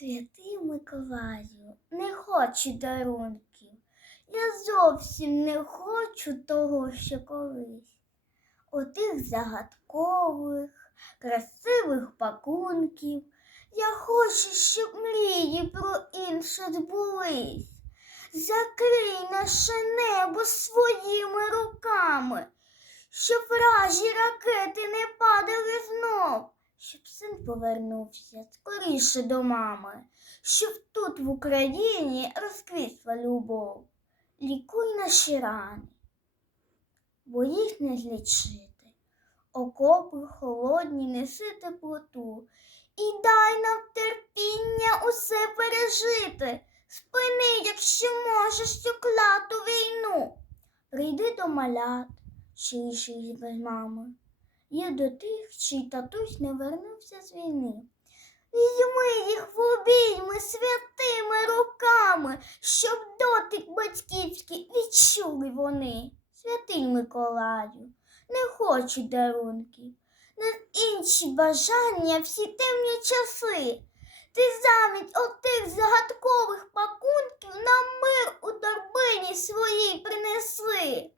Святий Миколаю, не хочу дарунків. Я зовсім не хочу того, що колись. Отих загадкових, красивих пакунків. Я хочу, щоб мрії про інше збулись. Закрий наше небо своїми руками, щоб вражі ракети не падали щоб син повернувся скоріше до мами, щоб тут в Україні розквітла любов. Лікуй наші рани, бо їх не злічити. Окопи холодні, неси теплоту і дай нам терпіння усе пережити. Спини, якщо можеш цю кляту війну. Прийди до малят, що лишились без мами, є до тих, чий татусь не вернувся з війни. Візьми їх в обійми святими руками, щоб дотик батьківський відчули вони. Святий Миколаю, не хочу дарунків, на інші бажання всі темні часи. Ти замість отих загадкових пакунків нам мир у торбині своїй принесли.